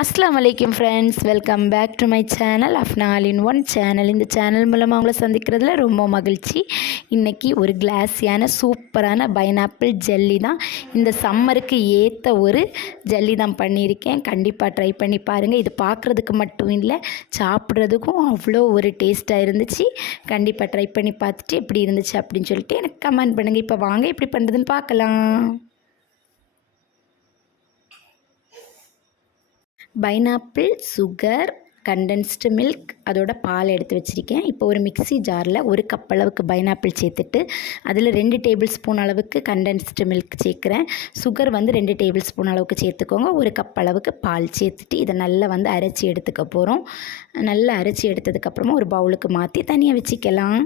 அஸ்ஸலாமு அலைக்கும் friends, welcome back to my channel Afna all in one channel. இந்த channel மூலமாக அவங்கள சந்திக்கிறதுல ரொம்ப மகிழ்ச்சி. இன்றைக்கி ஒரு கிளாஸியான சூப்பரான பைனாப்பிள் ஜெல்லி தான், இந்த சம்மருக்கு ஏற்ற ஒரு ஜெல்லி தான் பண்ணியிருக்கேன். கண்டிப்பாக ட்ரை பண்ணி பாருங்கள். இது பார்க்குறதுக்கு மட்டும் இல்லை, சாப்பிட்றதுக்கும் அவ்வளோ ஒரு டேஸ்ட்டாக இருந்துச்சு. கண்டிப்பாக ட்ரை பண்ணி பார்த்துட்டு எப்படி இருந்துச்சு அப்படின்னு சொல்லிட்டு எனக்கு கமெண்ட் பண்ணுங்கள். இப்போ வாங்க எப்படி பண்ணுறதுன்னு பார்க்கலாம். பைனாப்பிள், சுகர், கண்டென்ஸ்டு மில்க், அதோட பால் எடுத்து வச்சுருக்கேன். இப்போ ஒரு மிக்ஸி ஜாரில் ஒரு கப் அளவுக்கு பைனாப்பிள் சேர்த்துட்டு அதில் 2 டேபிள் ஸ்பூன் அளவுக்கு கண்டென்ஸ்டு மில்க் சேர்க்குறேன். சுகர் 2 டேபிள் ஸ்பூன் அளவுக்கு சேர்த்துக்கோங்க. ஒரு கப் அளவுக்கு பால் சேர்த்துட்டு இதை நல்லா அரைச்சி எடுத்துக்க போகிறோம். நல்லா அரைச்சி எடுத்ததுக்கப்புறமா ஒரு பவுலுக்கு மாற்றி தனியாக வச்சுக்கலாம்.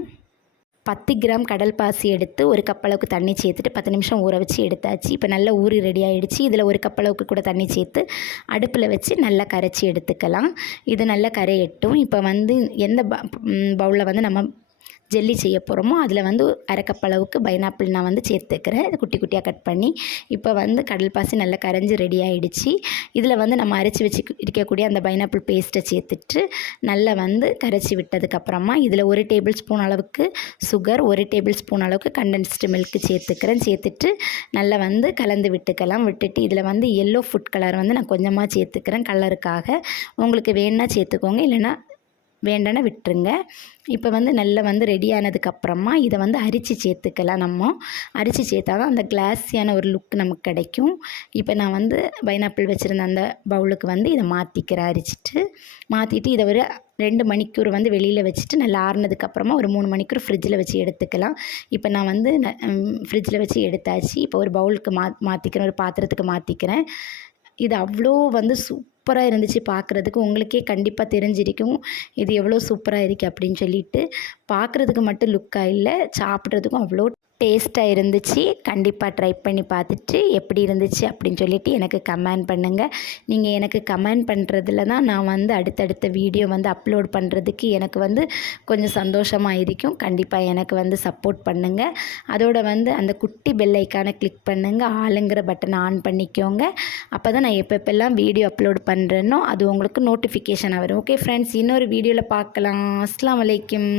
10 கிராம் கடல் பாசி எடுத்து ஒரு கப் அளவுக்கு தண்ணி சேர்த்துட்டு 10 நிமிஷம் ஊற வச்சு எடுத்தாச்சு. இப்போ நல்லா ஊறி ரெடி ஆகிடுச்சு. இதில் ஒரு கப் அளவுக்கு கூட தண்ணி சேர்த்து அடுப்பில் வச்சு நல்லா கரைச்சி எடுத்துக்கலாம். இது நல்லா கரையட்டும். இப்போ எந்த பவுலில் நம்ம ஜெல்லி செய்ய போகிறோமோ அதில் அரை கப் அளவுக்கு பைனாப்பிள் நான் சேர்த்துக்கிறேன், குட்டி குட்டியாக கட் பண்ணி. இப்போ கடல் பாசி நல்லா கரைஞ்சி ரெடி ஆகிடுச்சு. இதில் நம்ம அரைச்சி வச்சு இருக்கக்கூடிய அந்த பைனாப்பிள் பேஸ்ட்டை சேர்த்துட்டு நல்லா கரைச்சி விட்டதுக்கப்புறமா இதில் 1 டேபிள் ஸ்பூன் அளவுக்கு சுகர், 1 டேபிள் ஸ்பூன் அளவுக்கு கண்டென்ஸ்டு மில்க் சேர்த்துக்கிறேன். சேர்த்துட்டு நல்லா கலந்து விட்டுக்கலாம். விட்டுட்டு இதில் எல்லோ ஃபுட் கலர் நான் கொஞ்சமாக சேர்த்துக்கிறேன், கலருக்காக. உங்களுக்கு வேணுன்னா சேர்த்துக்கோங்க, இல்லைன்னா வேண்டான விட்டுருங்க. இப்போ நல்லா ரெடி ஆனதுக்கப்புறமா இதை அரிச்சு சேர்த்துக்கலாம். நம்ம அரிச்சு சேர்த்தா தான் அந்த கிளாஸியான ஒரு லுக் நமக்கு கிடைக்கும். இப்போ நான் பைனாப்பிள் வச்சுருந்த அந்த பவுலுக்கு இதை மாற்றிக்கிறேன். அரிச்சிட்டு மாற்றிட்டு இதை ஒரு 2 மணிக்கூர் வெளியில் வச்சுட்டு நல்லா ஆறுனதுக்கப்புறமா ஒரு 3 மணிக்கூர் ஃப்ரிட்ஜில் வச்சு எடுத்துக்கலாம். இப்போ நான் ஃப்ரிட்ஜில் வச்சு எடுத்தாச்சு. இப்போ ஒரு பவுலுக்கு மாற்றிக்கிறேன், ஒரு பாத்திரத்துக்கு மாற்றிக்கிறேன். இது அவ்வளோ சூப்பராக இருந்துச்சு பார்க்குறதுக்கு. உங்களுக்கே கண்டிப்பாக தெரிஞ்சிருக்கும் இது எவ்வளோ சூப்பராக இருக்குது அப்படின்னு சொல்லிட்டு. பார்க்குறதுக்கு மட்டும் லுக்காக இல்லை, சாப்பிட்றதுக்கும் அவ்வளோ டேஸ்ட்டாக இருந்துச்சு. கண்டிப்பாக ட்ரை பண்ணி பார்த்துட்டு எப்படி இருந்துச்சு அப்படின்னு சொல்லிட்டு எனக்கு கமெண்ட் பண்ணுங்கள். நீங்கள் எனக்கு கமெண்ட் பண்ணுறதுல தான் நான் அடுத்தடுத்த வீடியோ அப்லோட் பண்ணுறதுக்கு எனக்கு கொஞ்சம் சந்தோஷமாக இருக்கும். கண்டிப்பாக எனக்கு சப்போர்ட் பண்ணுங்கள். அதோட அந்த குட்டி பெல் ஐக்கானை கிளிக் பண்ணுங்கள், ஆளுங்கிற பட்டனை ஆன் பண்ணிக்கோங்க. அப்போ தான் நான் எப்பப்பெல்லாம் வீடியோ அப்லோட் பண்ணுறேனோ அது உங்களுக்கு நோட்டிஃபிகேஷன் வரும். ஓகே ஃப்ரெண்ட்ஸ், இன்னொரு வீடியோவில் பார்க்கலாம். அஸ்ஸலாமு அலைக்கும்.